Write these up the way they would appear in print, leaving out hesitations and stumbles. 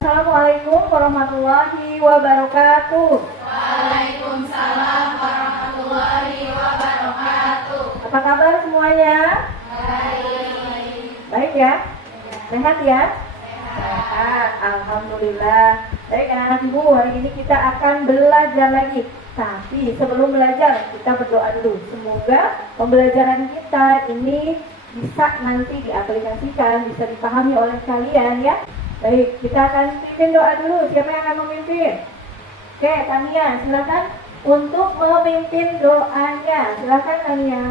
Assalamualaikum warahmatullahi wabarakatuh. Waalaikumsalam warahmatullahi wabarakatuh. Apa kabar semuanya? Baik. Baik ya? Sehat ya? Sehat, alhamdulillah. Baik anak-anak ibu, hari ini kita akan belajar lagi. Tapi sebelum belajar, kita berdoa dulu. Semoga pembelajaran kita ini bisa nanti diaplikasikan, bisa dipahami oleh kalian ya. Baik, kita akan pimpin doa dulu. Siapa yang akan memimpin? Oke, Tania, silakan untuk memimpin doanya. Silakan Tania.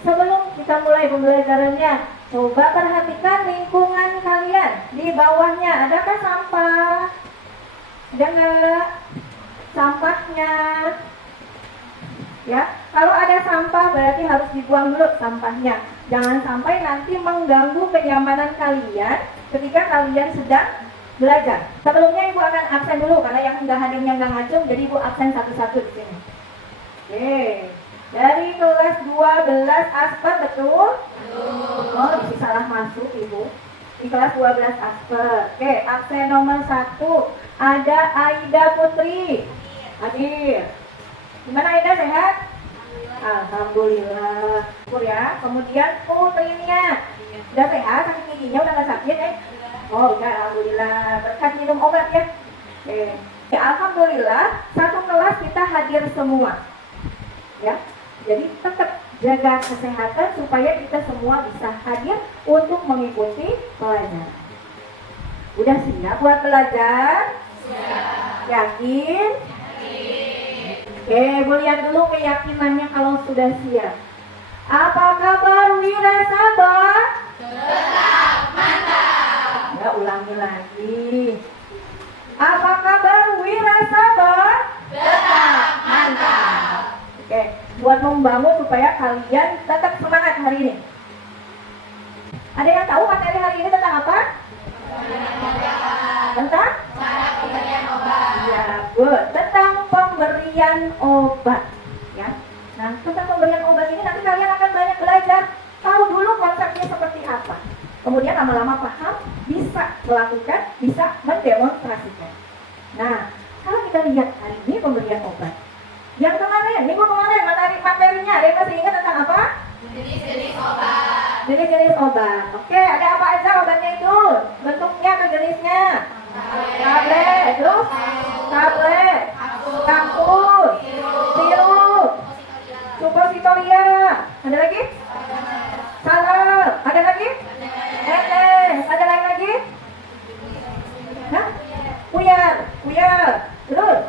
Sebelum kita mulai pembelajarannya, coba perhatikan lingkungan kalian. Di bawahnya adakah sampah? Ada nggak sampahnya? Ya, kalau ada sampah berarti harus dibuang dulu sampahnya. Jangan sampai nanti mengganggu kenyamanan kalian ketika kalian sedang belajar. Sebelumnya ibu akan absen dulu karena yang nggak hadirnya nggak ngacung, jadi ibu absen satu-satu di sini. Oke. Dari kelas 12 Asper, betul? Oh, bisa salah masuk ibu. Di kelas 12 Asper. Oke, absen nomor 1 ada Aida Putri. Hadir. Gimana Aida, sehat? Alhamdulillah. Syukur ya. Kemudian Putrinya. Udah sehat? Sakit giginya udah nggak sakit Oh udah, alhamdulillah. Berkat minum obat ya. Oke. Ya, alhamdulillah satu kelas kita hadir semua. Ya. Jadi tetap jaga kesehatan supaya kita semua bisa hadir untuk mengikuti pelajaran. Udah siap buat belajar? Siap. Yakin? Oke, boleh lihat dulu keyakinannya kalau sudah siap. Apa kabar Wira Sabar? Tetap mantap. Ya, ulangi lagi. Apa kabar Wira Sabar? Tetap mantap. Oke, buat membangun supaya kalian tetap semangat hari ini. Ada yang tahu materi hari ini tentang apa? Tentang? Cara pemberian obat. Ya, good. Tentang pemberian obat. Ya. Nah, tentang pemberian obat ini nanti kalian akan banyak belajar. Tahu dulu konsepnya seperti apa. Kemudian lama-lama paham, bisa melakukan, bisa mendemonstrasikan. Nah, kalau kita lihat hari ini pemberian obat. Yang kemarin, minggu kemarin materinya, ada yang masih ingat tentang apa? Jenis-jenis obat. Jenis-jenis obat. Oke, ada apa aja obatnya itu? Bentuknya atau jenisnya? Tablet, terus? Tablet, kapsul, sirup, suppositoria. Ada lagi? Salep. Ada lagi? Netes. Ada lagi? Hah? Puyar. Terus?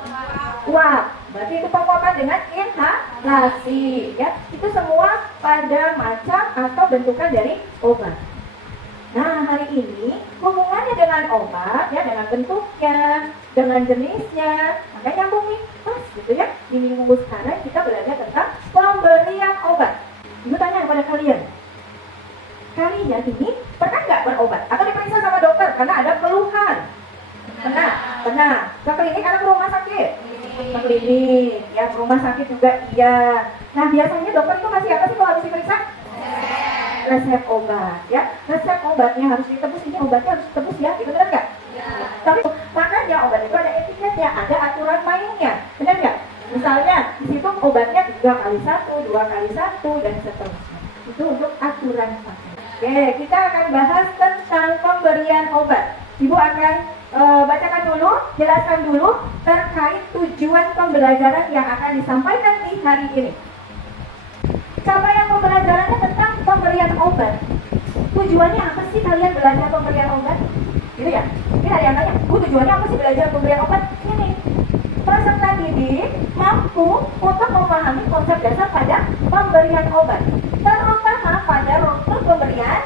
Uap. Berarti itu penguapan dengan inhalasi, ya. Itu semua pada macam atau bentukan dari obat. Nah, hari ini hubungannya dengan obat, ya, dengan bentuknya, dengan jenisnya, makanya nyambung nih, pas gitu ya. Di minggu sekarang kita belajar tentang pemberian obat. Ibu tanya kepada kalian ini pernah nggak berobat atau diperiksa sama dokter karena ada keluhan? Pernah. Ke klinik atau ke rumah sakit? Ke klinik, ya, ke rumah sakit juga iya. Nah, biasanya dokter itu kasih apa sih kalau habis diperiksa? Resep obat, ya. Resep obatnya harus ditebus, ini obatnya harus ditebus ya, itu benar nggak? Ya. Tapi makanya obat itu ada etiketnya, ada aturan mainnya, benar nggak? Misalnya di situ obatnya 3 kali 1, 2 kali 1 dan seterusnya. Itu untuk aturan pakai. Oke, kita akan bahas tentang pemberian obat. Ibu akan bacakan dulu, jelaskan dulu terkait tujuan pembelajaran yang akan disampaikan di hari ini. Capaian pembelajarannya tentang pemberian obat. Tujuannya apa sih kalian belajar pemberian obat? Gitu ya? Ini ada yang tanya, tujuannya apa sih belajar pemberian obat? Ini, peserta didik mampu untuk memahami konsep dasar pada pemberian obat, terutama pada rute pemberian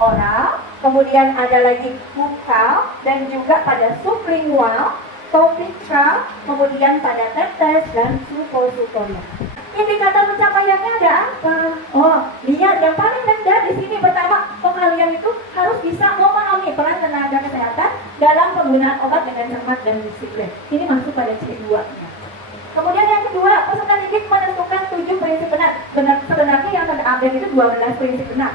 oral, kemudian ada lagi bukal, dan juga pada sublingual, topikal, kemudian pada tetes dan suppositoria. Indikator pencapaiannya ada apa? Oh, lihat yang paling rendah di sini pertama, kalian itu harus bisa memahami peran tenaga kesehatan dalam penggunaan obat dengan cermat dan disiplin. Ini masuk pada C2-nya. Kemudian yang kedua, peserta didik menentukan 7 prinsip benar. Sebenarnya yang terupdate itu 12 prinsip benar.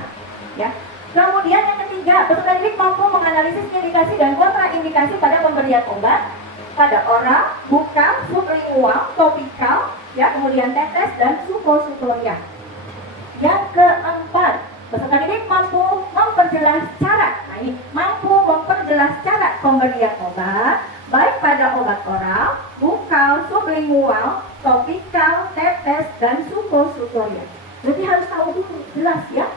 Ya. Kemudian yang ketiga, peserta didik mampu menganalisis indikasi dan kontraindikasi pada pemberian obat pada oral, bukal, sublingual, topikal, ya, kemudian tetes dan supositoria. Yang keempat, peserta didik mampu memperjelas cara, mampu memperjelas cara pemberian obat, baik pada obat oral, bukal, sublingual, topikal, tetes, dan supositoria. Jadi harus tahu dulu, jelas ya.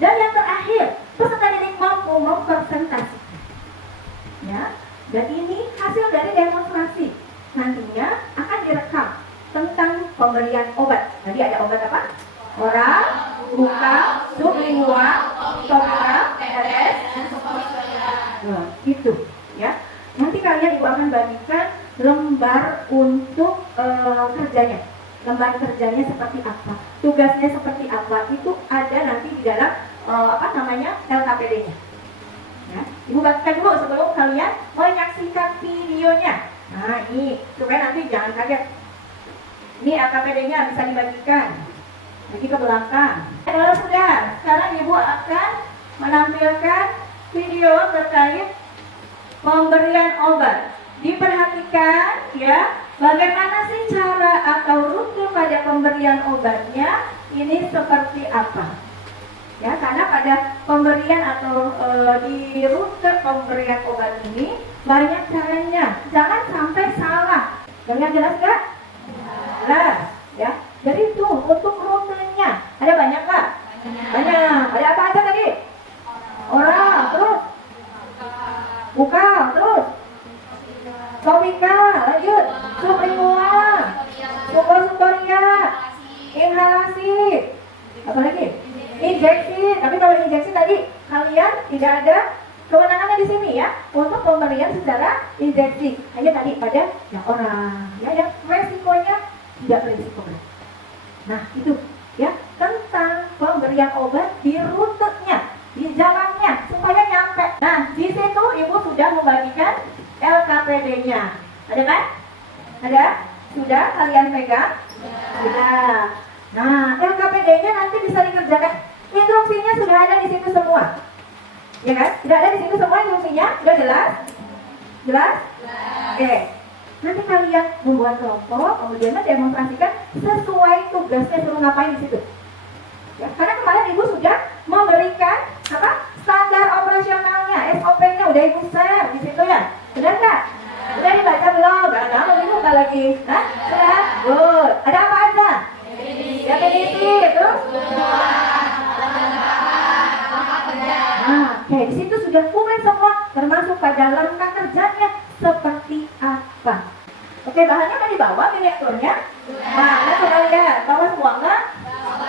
Dan yang terakhir, peserta didik mampu mempresentasikan. Ya, dan ini hasil dari demonstrasi. Nantinya akan direkam tentang pemberian obat. Tadi ada obat apa? Oral, bukal, sublingual, topikal, tetes, dan supositoria. Nah, itu ya. Nanti kalian ibu akan bagikan lembar untuk kerjanya. Lembar kerjanya seperti apa, tugasnya seperti apa, itu ada nanti di dalam LKPD-nya. Ya, ibu bagikan dulu sebelum kalian menyaksikan videonya. Nah, ini supaya nanti jangan kaget. Ini LKPD-nya bisa dibagikan. Lagi ke belakang. Kalau sudah, sekarang ibu akan menampilkan video terkait pemberian obat. Diperhatikan ya, bagaimana sih cara atau rute pada pemberian obatnya ini seperti apa. Ya, karena pada pemberian atau di rute pemberian obat ini banyak caranya. Jangan sampai salah. Dengan jelas nggak? Jelas ya. Jadi itu untuk rutenya ada banyak nggak? Banyak. Ada apa aja tadi? Oral, terus bukal, terus topikal, lanjut sublingual, supositoria, inhalasi, apa lagi? Injeksi. Tapi kalau injeksi tadi kalian tidak ada kewenangannya di sini ya untuk pemberian secara injeksi. Hanya tadi pada yang orang ya yang resikonya tidak berisiko. Nah itu ya tentang pemberian obat di rutenya, di jalannya supaya nyampe. Nah di situ ibu sudah membagikan LKPD-nya. Ada kan? Ada? Sudah kalian pegang? Sudah. Nah, LKPD-nya nanti bisa dikerjakan. Instruksinya sudah ada di situ semua. Ya kan? Sudah ada di situ semua instruksinya? Sudah jelas? Jelas? Oke. Nanti kalian membuat kelompok, kemudian mendemonstrasikan sesuai tugasnya suruh ngapain di situ. Ya, karena kemarin ibu sudah memberikan apa? Standar operasionalnya, SOP-nya udah ibu share di situ ya. Sudah nggak? Sudah dibaca belum? Nah, mau buka lagi. Nah, sudah? Good. Ada apa aja? Definisi, terus? Nah, oke, di situ sudah komplit semua, termasuk pada langkah kerjanya seperti apa. Oke, bahannya kan dibawa miniaturnya. Nah, anda sudah lihat, bawa semua nggak?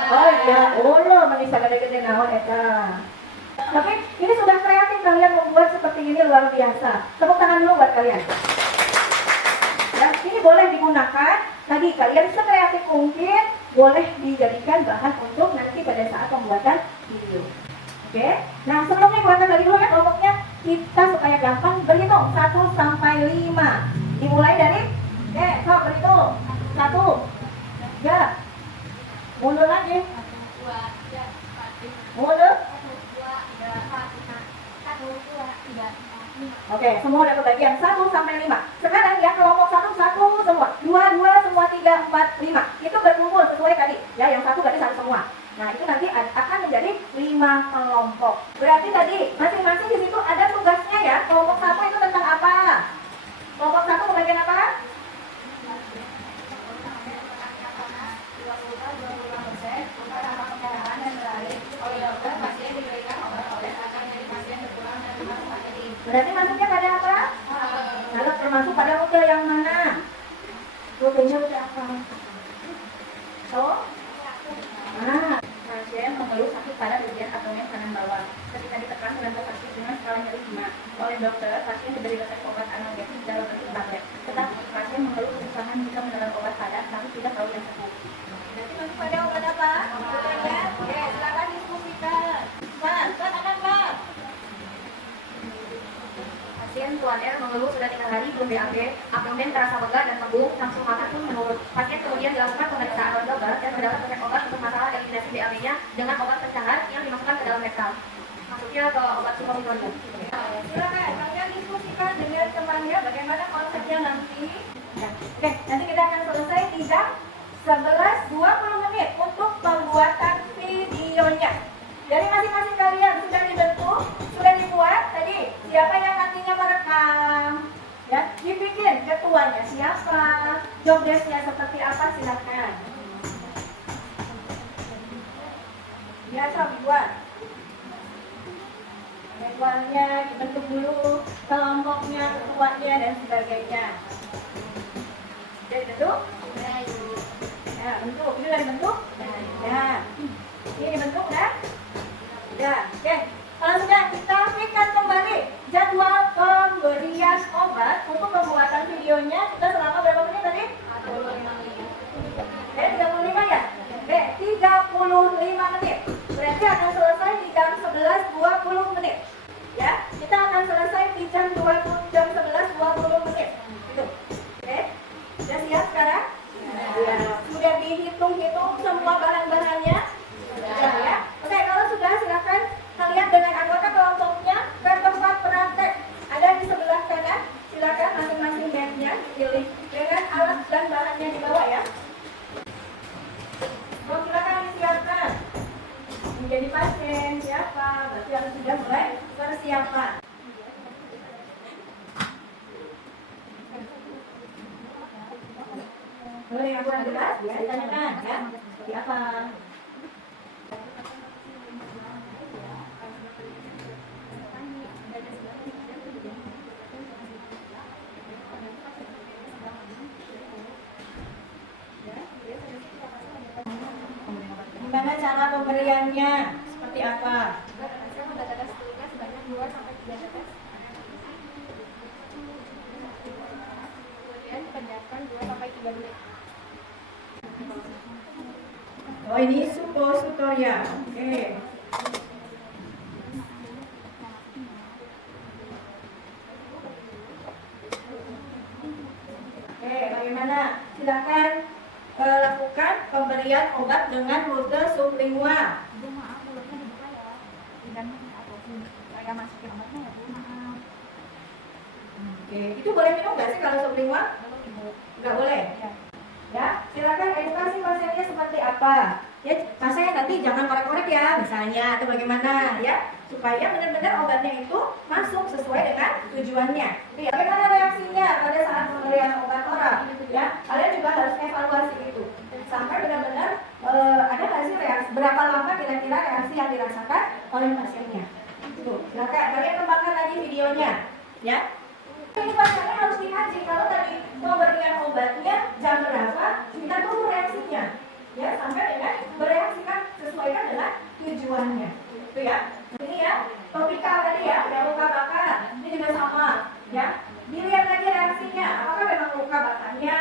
Oh iya, lo manisah gede-gede naon eta. Tapi ini sudah kreatif kalian membuat seperti ini luar biasa. Tepuk tangan dulu buat kalian. Dan ini boleh digunakan. Tadi kalian sekreatif mungkin boleh dijadikan bahan untuk nanti pada saat pembuatan video. Oke. Nah sebelumnya buatan tadi dulu ya kelompoknya kita supaya gampang berhitung 1 sampai 5. Dimulai dari sok berhitung 1, 3. Mundur lagi. Mundur. Oke, semua udah kebagian 1 sampai 5. Sekarang ya kelompok 1 semua, 2 semua, 3, 4, 5. Itu berkumpul sesuai tadi. Ya, yang 1 berarti 1 semua. Nah, itu nanti akan menjadi 5 kelompok. Berarti tadi masing-masing di situ ada tugasnya ya. Kelompok 1 itu tentang apa? Kelompok 1 kebagian apa? Berarti masuknya pada apa? Kalau termasuk pada rute yang mana? Rutenya rute apa? Nah, pasien mengeluh sakit pada bagian abdomen kanan bawah. Ketika ditekan dengan posisi dengan skala nyeri 5 oleh dokter, pasien diberi resep obat analgesik dalam bentuk tablet. Tetapi pasien mengeluh kesusahan jika menelan obat padat, tapi tidak tahu yang tepat. Berarti masuk pada obat apa? Oke, silakan diskusikan. Mbak, ada Mbak? Pasien khawatir, mengeluh sudah 3 hari belum BAB, abdomen terasa pegal dan kembung, nafsu makan pun menurun. Pasien kemudian dilakukan pemeriksaan ronde dan mendapat resep obat untuk masalah eliminasi BAB-nya dengan obat pencahar yang dimasukkan ke dalam rektal. Maksudnya ke obat supramotor. Silakan kalian diskusikan dengan temannya bagaimana konsepnya nanti. Oke, nanti kita akan selesai di jam 11.20 menit untuk pembuatan videonya. Dari masing-masing kalian sudah dibentuk, sudah dibuat. Tadi siapa yang nantinya merekam? Ya, dibikin ketuanya siapa, job desk-nya seperti apa, silakan. Biasa dibuat. Jadwalnya dibentuk dulu, kelompoknya, ketuanya dan sebagainya. Sudah dibentuk? Ya, bentuk. Ini udah dibentuk? Ya. Ini dibentuk dah? Udah. Oke. Kalau sudah, kita fikirkan kembali jadwal pemberian obat untuk pembuatan videonya. Kita selama berapa menit tadi? 35 ya? Oke, 35 menit. Berarti akan selesai di jam 11.20 menit. Ya, kita akan selesai di jam 11.20 menit. Gitu. Oke. Sudah siap sekarang? Ya. Sudah dihitung-hitung semua bahan-bahannya? Sudah ya. Oke, kalau sudah silakan kalian dengan anggota kelompoknya ke tempat praktek. Ada di sebelah kanan. Silakan masing-masing bandnya dipilih dengan alat dan bahannya dibawa ya. Oh, silakan disiapkan. Menjadi pasien siapa? Berarti harus sudah mulai persiapan. Kalau yang kurang jelas, ya ditanyakan ya. Seperti apa? Gimana cara pemberiannya? Seperti apa? Saya mendatangi setelahnya sebanyak 2-3 tetes. Kemudian pendidikan 2-3 menit. Oh, ini supositorium. Oke. Oke, bagaimana? Silakan lakukan pemberian obat dengan rute sublingual. Bu, maaf, mulutnya dibuka ya. Dan ataupun saya masukin obatnya ya, Bu, maaf. Oke, itu boleh minum nggak sih kalau sublingual? Nggak boleh. Ya, silakan edukasi pasiennya seperti apa. Ya, pasiennya nanti jangan korek-korek ya, misalnya atau bagaimana ya, supaya benar-benar obatnya itu masuk sesuai dengan tujuannya. Ya, bagaimana reaksinya pada saat pemberian obat oral? Ya, kalian juga harus evaluasi itu sampai benar-benar ada nggak sih reaksi, berapa lama kira-kira reaksi yang dirasakan oleh pasiennya. Tuh, silakan kalian kembangkan lagi videonya, ya. Ini pasiennya harus dikaji kalau tadi pemberian obatnya jam berapa, kita tunggu reaksinya, ya sampai dengan bereaksikan sesuaikan dengan tujuannya, itu ya. Ini ya topikal tadi ya, yang luka bakar, ini juga sama, ya. Dilihat lagi reaksinya, apakah memang luka bakarnya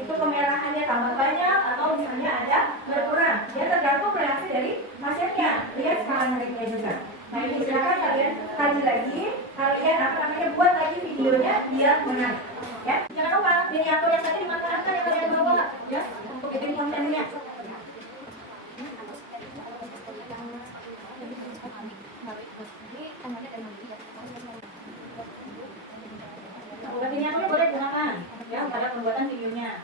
itu kemerahannya tambah banyak atau misalnya ada berkurang, ya tergantung reaksi dari pasiennya. Lihat skala nariknya juga. Nah ini silakan kalian kaji lagi, kalian buat lagi videonya biar menarik. Ya, jangan lupa miniatur yang tadi dimanfaatkan yang kalian bawa, ya, untuk bikin kontennya. Obat miniaturnya boleh gunakan, ya, pada pembuatan videonya.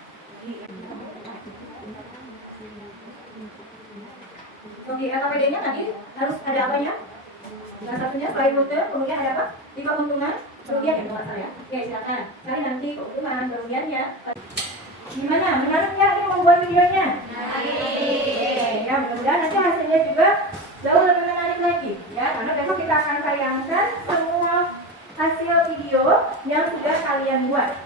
Oke, LKPD-nya tadi harus ada apanya? Salah satunya selain rute, kemudian ada apa? 5 keuntungan, kerugian ya, bukan saya. Oke, silakan. Cari nanti keuntungan, kerugiannya. Gimana? Menarik nggak ini membuat videonya? Menarik. Ya, mudah-mudahan nanti hasilnya juga jauh lebih menarik lagi. Ya, karena besok kita akan tayangkan semua hasil video yang sudah kalian buat.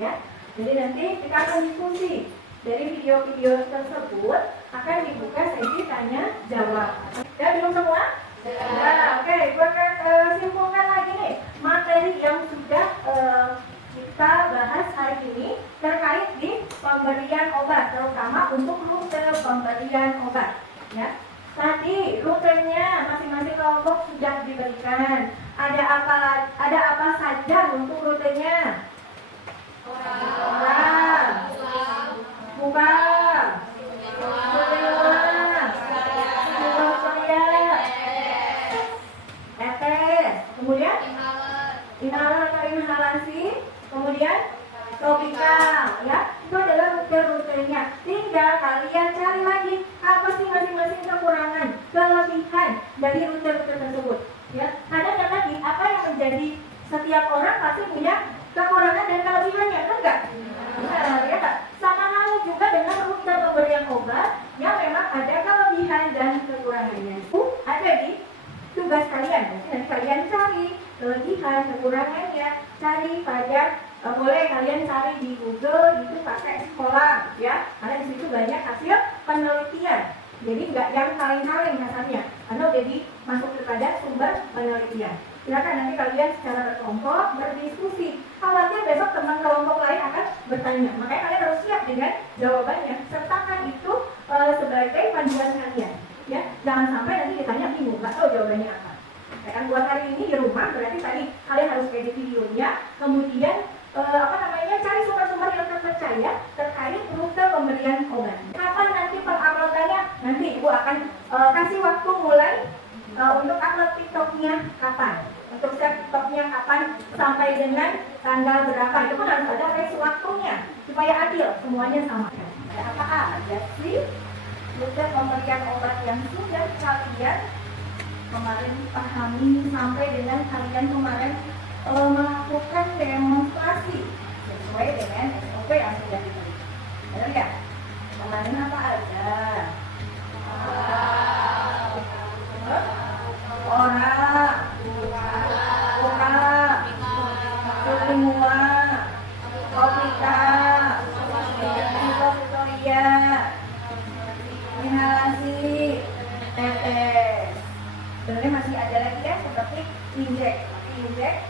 Ya, jadi nanti kita akan diskusi. Dari video-video tersebut akan dibuka sesi tanya jawab. Ya, belum semua? Ya, oke, gue akan simpulkan lagi nih materi yang sudah kita bahas hari ini terkait di pemberian obat, terutama untuk rute pemberian obat. Ya, tadi rutenya masing-masing kelompok sudah diberikan. Ada apa saja untuk rutenya? Orang, buka, kemudian inhaler atau inhalasi, kemudian topikal, ya, itu adalah rute-rutenya. Tinggal kalian cari lagi apa sih masing-masing kekurangan, kelebihan dari rute-rute tersebut. Ya, ada lagi apa yang menjadi setiap orang pasti punya kekurangan dan kelebihannya, kan enggak? Nah, ya kan? Sama halnya juga dengan rute pemberian obat yang memang ada kelebihan dan kekurangannya. Itu ada di tugas kalian. Nanti kalian cari kelebihan, kekurangannya, cari pada boleh kalian cari di Google, itu pakai sekolah, ya, karena di situ banyak hasil penelitian. Jadi nggak yang kaleng-kaleng rasanya, karena jadi masuk kepada sumber penelitian. Silakan nanti kalian secara berkelompok berdiskusi. Khawatir besok teman kelompok lain akan bertanya, makanya kalian harus siap dengan jawabannya. Sertakan itu sebagai panduan kalian. Ya, jangan sampai nanti ditanya bingung, nggak tahu jawabannya apa. Ya kan, buat hari ini di rumah berarti tadi kalian harus edit videonya, kemudian cari sumber-sumber yang terpercaya terkait rute pemberian obat. Kapan nanti penguploadannya? Nanti Ibu akan kasih waktu mulai untuk upload TikToknya kapan, untuk share TikToknya kapan sampai dengan tanggal berapa. Itu pun harus ada range waktunya supaya adil, semuanya sama. Ada apa aja sih rute pemberian obat yang sudah kalian kemarin pahami sampai dengan kalian kemarin melakukan demonstrasi sesuai dengan SOP yang sudah diberi. Benar ya? Kemarin apa aja? Orang, buka, semua, komika, tutoria, inhalasi, tetes. Sebenarnya masih ada lagi ya seperti injek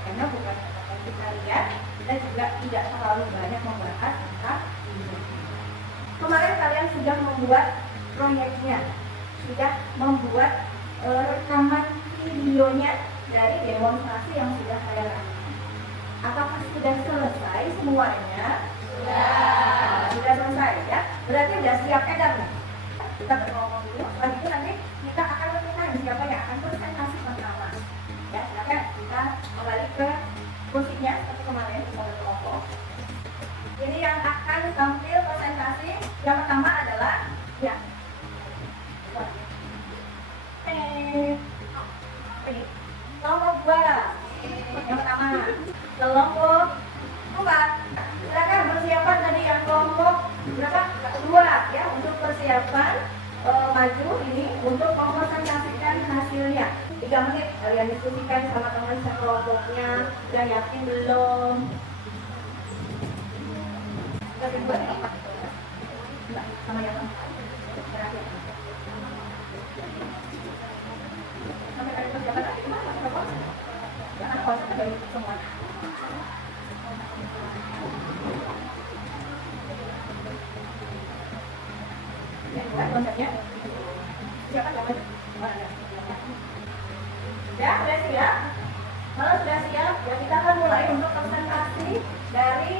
karena bukan kata kita lihat, kita juga tidak terlalu banyak membahas tentang injek. Kemarin kalian sudah membuat proyeknya, sudah membuat rekaman videonya dari demonstrasi yang sudah kalian lakukan. Apakah sudah selesai semuanya? Sudah selesai ya. Berarti sudah siap edar nih. Kita ngomong dulu. Setelah itu nanti kita akan menentukan siapa yang akan presentasi pertama. Ya, silakan kita kembali ke kursinya seperti kemarin kita berkelompok. Ini yang akan tampil presentasi yang pertama adalah ya. Kelompok 2. Yang pertama, kelompok 4. Silakan persiapan tadi yang kelompok berapa? 2 ya, untuk persiapan maju ini untuk mempresentasikan hasilnya. 3 menit kalian diskusikan sama teman sekelompoknya. Sudah yakin belum? Kedua ini sama yang terakhir. Sampai kalian persiapan lagi jangan konsep dari semua. Ya, konsepnya siapa namanya? Ya, sudah siap? Kalau sudah siap, ya kita akan mulai untuk presentasi dari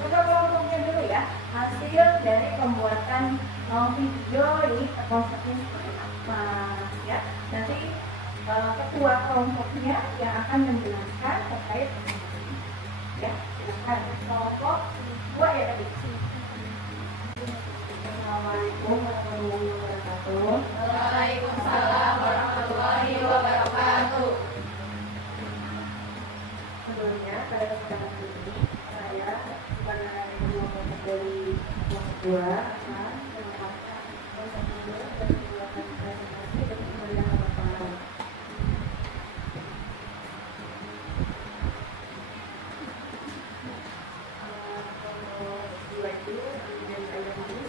untuk kelompoknya dulu ya. Hasil dari pembuatan video ini konsepnya seperti apa ya. Nanti ketua kelompoknya yang akan menjelaskan terkait ya. Silakan kelompok 2 ya tadi. Assalamualaikum warahmatullahi wabarakatuh. Waalaikumsalam warahmatullahi wabarakatuh. Sebelumnya pada kesempatan ini saya sebagai kelompok dari kelompok 2 akan melakukan presentasi dan membuatkan presentasi untuk pemberian obat.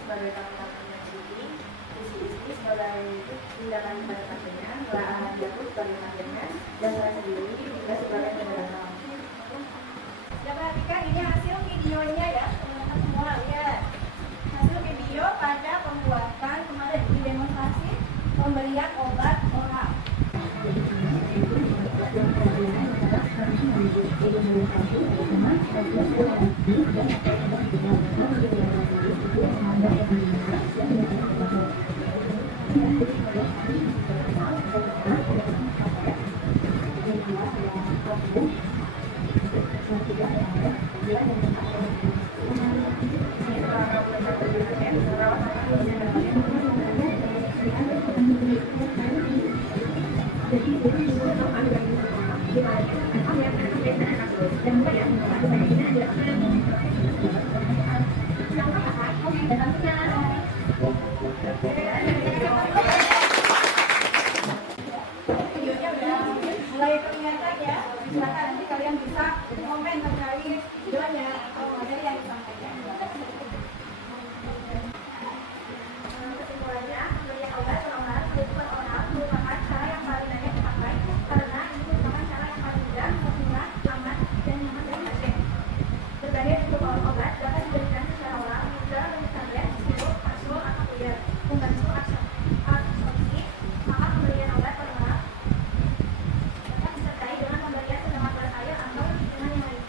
Sebagai tanggapannya sini, isi sebagai tindakan pada pasiennya, pelayanan jatuh sebagai pasiennya, dan saya sendiri juga sebagai pendamping. Ya, perhatikan ini hasil videonya ya, teman-teman semua lihat. Hasil video pada pembuatan kemarin di demonstrasi pemberian obat oral. Videonya udah mulai kelihatan ya. Silakan nanti kalian bisa komen terkait videonya atau materi yang disampaikan. Kesimpulannya, pemberian obat oral kebutuhan oral merupakan cara yang paling banyak dipakai karena ini merupakan cara yang paling mudah, murah, aman, dan nyaman bagi pasien. Berbagai bentuk obat dapat diberikan secara oral dalam bentuk tablet, sirup, kapsul, atau pudar. Membantu absorpsi, maka pemberian obat oral dapat disertai dengan pemberian sedamak gelas air atau dengan yang lain.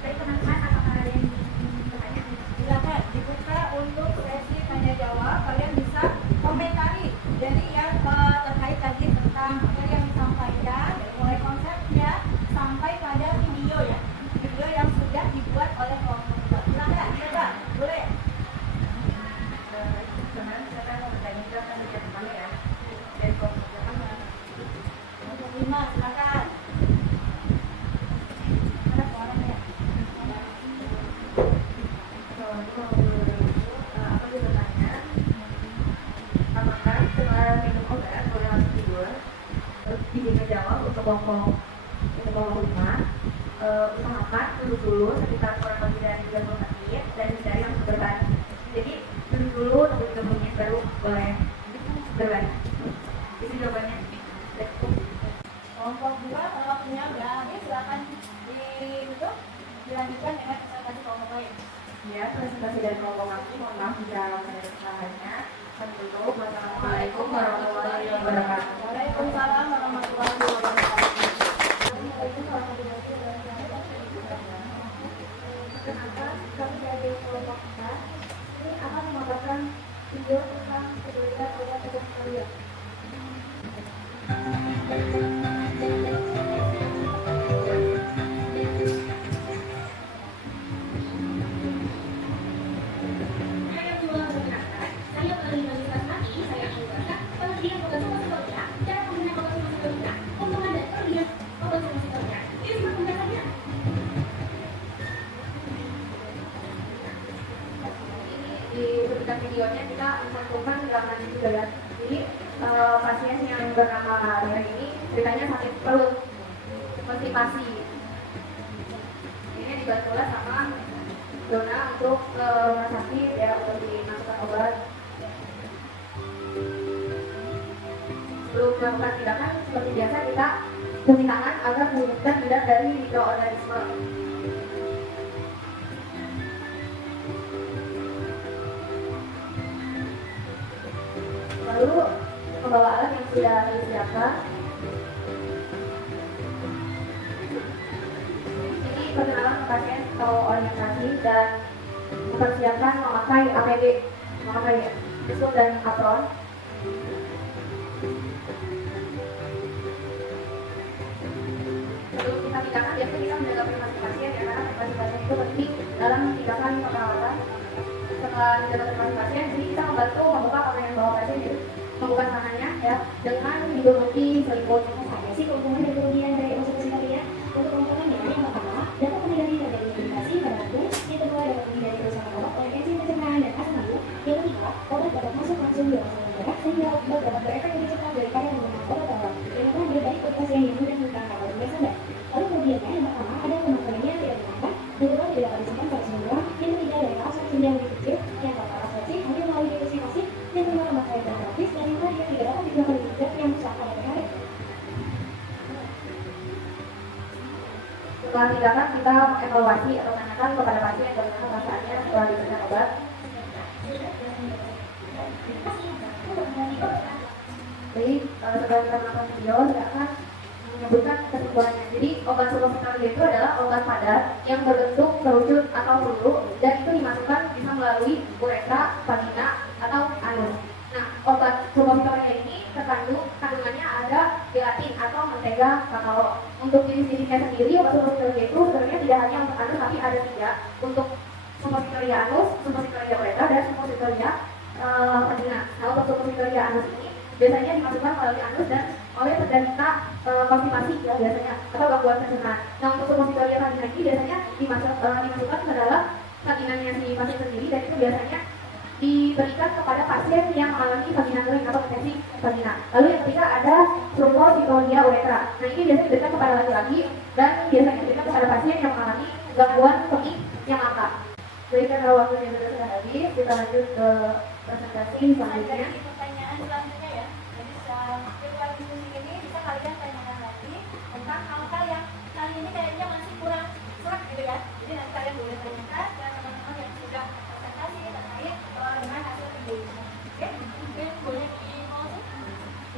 Baik teman-teman, apakah ada yang bertanya? Silakan dibuka untuk sesi tanya jawab. Kalian bisa komentari dari yang terkait tadi tentang materi yang disampaikan, dari mulai konsepnya sampai pada video ya, video yang sudah dibuat oleh kelompok. Silakan, coba, boleh. Teman, siapa yang mau bertanya? Silakan dijawab kami ya. Dari kelompok pertama. Untuk 5, silakan. Ada suaranya. Aku juga bertanya, apakah setelah minum obat boleh langsung tidur? Terus izin jawab untuk kelompok 5, usahakan duduk dulu sekitar kurang lebih dari 30 menit dan hindari langsung berbaring. Jadi duduk dulu tunggu 30 menit baru boleh berbaring. Isi jawabannya. Kelompok 2, kalau waktunya udah habis, silakan ditutup. Dilanjutkan dengan presentasi kelompok lain. Ya, presentasi dari kelompok kami, mohon maaf jika ada kesalahannya. Kami tutup. Wassalamualaikum warahmatullahi wabarakatuh. Waalaikumsalam warahmatullahi wabarakatuh. Kenapa kami dari kelompok kita ini akan mengadakan video tentang kesulitan obat-obat kalian. Saya cuma berkenalkan, saya paling universitas kami, saya anggota penelitian obat psikologi, cara penggunaan obat psikologi, penggunaan dan pemberian obat psikologi. Ini semua penjelasannya. Di sebutkan videonya kita mencantumkan gerakan juga ya. Jadi pasien yang bernama Arya ini ceritanya sakit perut, konstipasi. Ini dibantulah sama Dona untuk ke rumah sakit ya untuk dimasukkan obat. Sebelum melakukan tindakan seperti biasa kita cuci tangan agar menghilangkan tidak dari mikroorganisme. Lalu membawa alat yang sudah disiapkan. Ini perkenalan pasien atau orientasi dan mempersiapkan memakai APD, memakai visum dan apron. Sebelum kita tindakan, biasanya kita menjaga privasi pasien ya, karena privasi pasien itu penting dalam tindakan perawatan. Setelah menjaga privasi pasien, jadi kita membantu membuka pakaian bawah pasien, jadi membuka tangannya ya dengan digeluti selimut. Apa sih keuntungan dan kerugian dari konsumsi kalian? Untuk keuntungannya, yang pertama, dapat menghindari terjadi iritasi pada jantung. Yang kedua, dapat menghindari kerusakan obat oleh enzim pencernaan dan asam lambung. Yang ketiga, obat dapat masuk langsung ke dalam saluran darah sehingga obat dapat berefek lebih cepat daripada menggunakan obat awal. Yang terakhir, baik untuk pasien yang mudah menemukan hal yang sadar. Lalu kemudiannya, yang pertama, ada pemakaiannya tidak dimakan. Yang kedua, tidak dapat disimpan pada suhu ruang. Yang ketiga, dari alasan yang lebih kecil. Yang keempat, absorpsi hanya melalui difusi pasif. Yang kelima, pemakaian terapis. Dan yang terakhir, tidak dapat digunakan di zat yang rusak pada THC. Setelah tindakan kita mengevaluasi atau menanyakan kepada pasien bagaimana perasaannya setelah diberikan obat. Jadi setelah kita melakukan video, saya akan menyebutkan kesimpulannya. Jadi obat suppositoria itu adalah obat padat yang berbentuk kerucut atau peluru dan itu dimasukkan bisa melalui uretra, vagina atau anus. Nah, obat suppositoria ini kandungannya ada gelatin atau mentega kakao. Untuk jenis-jenisnya sendiri, obat suppositoria itu sebenarnya tidak hanya untuk anus, tapi ada 3 untuk suppositoria anus, suppositoria uretra, dan suppositoria vagina. Nah, untuk suppositoria anus ini biasanya dimasukkan melalui anus dan oleh penderita konstipasi ya biasanya atau gangguan pencernaan. Nah untuk suppositoria vagina ini biasanya dimasukkan ke dalam vaginanya si pasien sendiri dan itu biasanya diberikan kepada pasien yang mengalami vagina kering atau infeksi vagina. Lalu yang ketiga ada suppositoria uretra. Nah ini biasanya diberikan kepada laki-laki dan biasanya diberikan kepada pasien yang mengalami gangguan kemih yang langka. Jadi karena waktunya sudah habis, kita lanjut ke presentasi selanjutnya. Pertanyaan selanjutnya ya. Jadi setelah diskusi ini bisa kalian tanyakan lagi tentang hal-hal yang kali ini kayaknya masih kurang serak gitu ya. Jadi nanti kalian boleh tanyakan ke teman-teman yang sudah presentasi terkait dengan hasil video ini. Oke, mungkin boleh dimulai.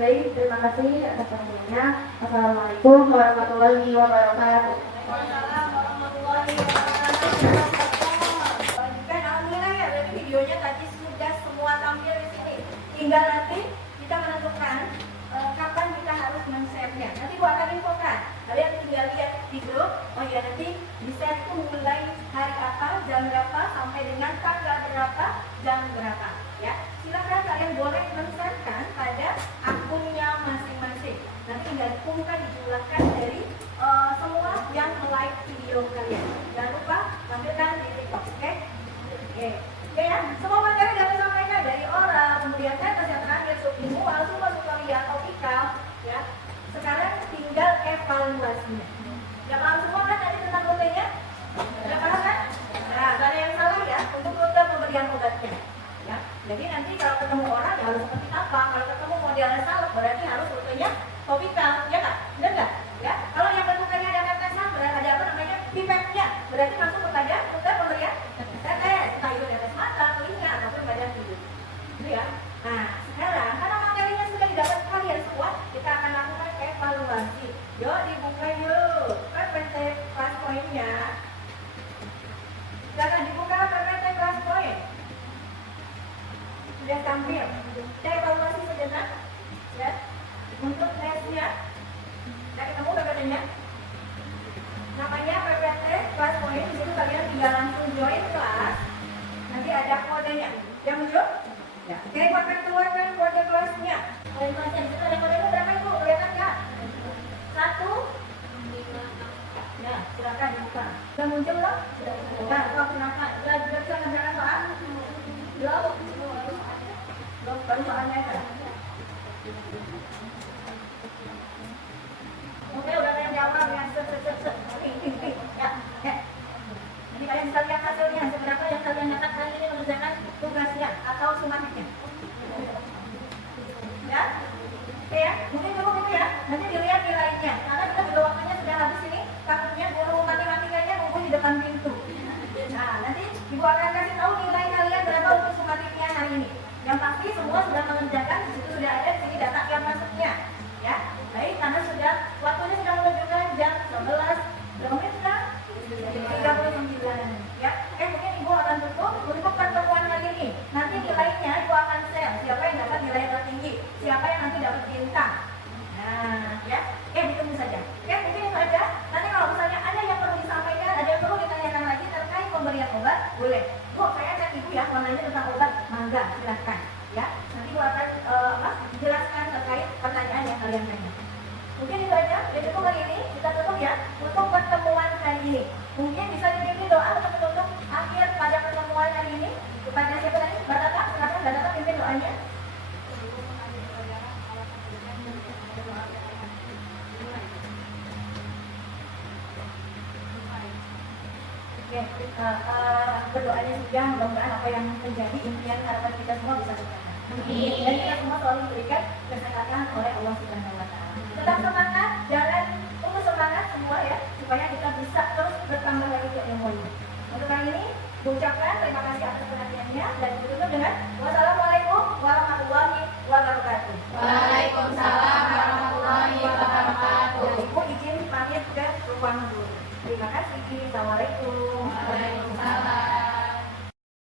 Baik, terima kasih atas perhatiannya. Assalamualaikum warahmatullahi wabarakatuh. Waalaikumsalam warahmatullahi wabarakatuh. Alhamdulillah ya, berarti videonya tadi sudah semua tampil di sini. Tinggal nanti kita menentukan kapan kita harus men-share-nya. Nanti gua akan infokan. Kalian tinggal lihat di grup. Oh iya, nanti di-share itu mulai hari apa, jam berapa, sampai dengan tanggal berapa, jam berapa. Ya, silakan kalian boleh men-share-kan pada akunnya masing-masing. Nanti tinggal dikumpulkan, dijumlahkan dari semua yang like video kalian. Jangan lupa tampilkan di TikTok, oke? Oke, ya, semua materi dapat disampaikan dari oral, kemudian tetes yang terakhir, sublingual, suppositoria, topikal, ya. Sekarang tinggal evaluasinya. Udah paham semua kan tadi tentang rutenya? Udah paham kan? Nah, gak ada yang salah ya untuk rute pemberian obatnya. Ya, jadi nanti kalau ketemu orang ya harus seperti apa? Kalau ketemu modelnya salep berarti harus rutenya topikal, ya nggak? Benar nggak? Ya, kalau yang bentukannya ada tetesan berarti ada apa namanya pipetnya, berarti masuk kepada rute pemberian tetes, entah itu tetes mata, telinga ataupun badan tubuh. Gitu ya. Nah, sekarang karena materinya sudah didapat kalian semua, kita akan lakukan evaluasi. Yuk dibuka yuk, PPT kelas poinnya. Jangan dibuka PPT kelas poin. Sudah tampil. Kita evaluasi sejenak, ya. Untuk tesnya, kita ketemu PPT-nya. Namanya PPT kelas poin. Di situ kalian tinggal langsung join kelas. Nanti ada kodenya. Yang dulu? Ya. Oke, aku akan keluarkan kode kelasnya. Kode kelasnya di situ ada kodenya berapa ibu? Kelihatan nggak? 1. Ya, silakan dibuka. Sudah muncul belum? Sudah. Nah, silakan. Sudah bisa ngerjakan soal? Belum. Belum, baru soalnya ya. Oke, udah ada yang jawab ya. Ya. Jadi kalian bisa lihat hasilnya seberapa yang kalian dapat kali ini mengerjakan tugasnya atau sumatnya. Ya, oke ya. Mungkin cukup itu ya. Nanti dilihat nilainya. Karena kita juga waktunya sudah habis ini. Takutnya guru matematikanya nunggu di depan pintu. Nah, nanti ibu akan kasih tahu nilai kalian berapa untuk sumatnya hari ini. Yang pasti semua sudah mengerjakan. Di situ sudah ada di sini data yang masuknya. Ya, baik. Karena sudah waktunya sudah menunjukkan jam 11. Berapa menit sudah? 39. Ya, mungkin ibu akan tutup untuk pertemuan hari ini. Nanti nilainya ibu akan share. Siapa yang dapat nilai tertinggi, siapa yang nanti dapat bintang. Nah, ya, ditunggu saja. Mungkin itu aja. Nanti kalau misalnya ada yang perlu disampaikan, ada yang perlu ditanyakan lagi terkait pemberian obat, boleh. Bu, saya cek ibu ya, mau nanya tentang obat, mangga, silahkan. Ya, nanti ibu akan jelaskan terkait pertanyaan yang kalian tanya. Mungkin itu aja. Jadi cukup hari ini kita tutup ya untuk pertemuan hari ini. Mungkin bisa dipimpin doa untuk menutup akhir pada pertemuan hari ini. Kepada siapa tadi? Mbak Tata, silakan Mbak Tata pimpin doanya. Oke, berdoanya sudah, mudah-mudahan apa yang terjadi impian harapan kita semua bisa tercapai. Dan kita semua selalu diberikan kesehatan oleh Allah Subhanahu wa Ta'ala. Tetap semangat, jangan putus semangat semua ya, supaya kita bisa terus bertambah lagi ke ilmu ini. Untuk kali ini, ucapkan terima kasih atas perhatiannya dan